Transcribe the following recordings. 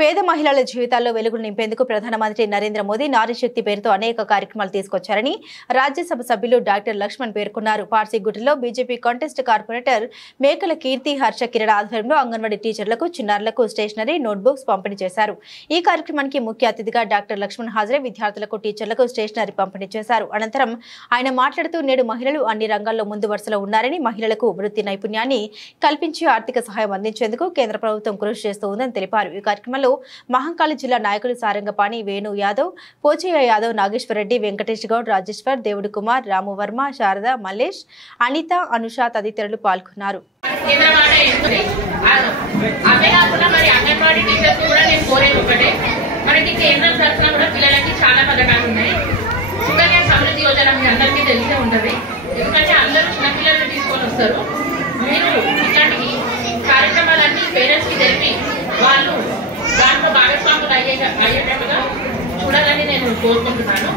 పేద మహిళల జీవితాల్లో వెలుగులు నింపేందుకు ప్రధానమంత్రి నరేంద్ర మోదీ నారీ శక్తి పేరుతో అనేక కార్యక్రమాలు తీసుకొచ్చారని రాజ్యసభ సభ్యులు డాక్టర్ లక్ష్మణ్ పేర్కొన్నారు. పార్సీగుట్టలో బీజేపీ కాంటెస్ట్ కార్పొరేటర్ మేకల కీర్తి హర్ష కిరణ్ ఆధ్వర్యంలో అంగన్వాడీ టీచర్లకు, చిన్నారులకు స్టేషనరీ, నోట్బుక్స్ పంపిణీ చేశారు. ఈ కార్యక్రమానికి ముఖ్య అతిథిగా డాక్టర్ లక్ష్మణ్ హాజరై విద్యార్థులకు, టీచర్లకు స్టేషనరీ పంపిణీ చేశారు. అనంతరం ఆయన మాట్లాడుతూ నేడు మహిళలు అన్ని రంగాల్లో ముందు వరుసలో ఉన్నారని, మహిళలకు వృత్తి నైపుణ్యాన్ని కల్పించి ఆర్థిక సహాయం అందించేందుకు కేంద్ర ప్రభుత్వం కృషి చేస్తూ ఉందని తెలిపారు. ఈ కార్యక్రమంలో మహంకాళి జిల్లా నాయకులు సారంగపాణి, వేణు యాదవ్, పోచయ్య యాదవ్, నాగేశ్వర రెడ్డి, వెంకటేష్ గౌడ్, రాజేశ్వర్, దేవుడి కుమార్, రాము వర్మ, శారద, మల్లేష్, అనిత, అనుష తదితరులు పాల్గొన్నారు. కార్యక్రమాలన్నీ పేరెంట్స్ కి తెలిపి వాళ్ళు దాంట్లో భాగస్వాములు అయ్యేటట్టుగా చూడాలని నేను కోరుకుంటున్నాను.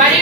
మరి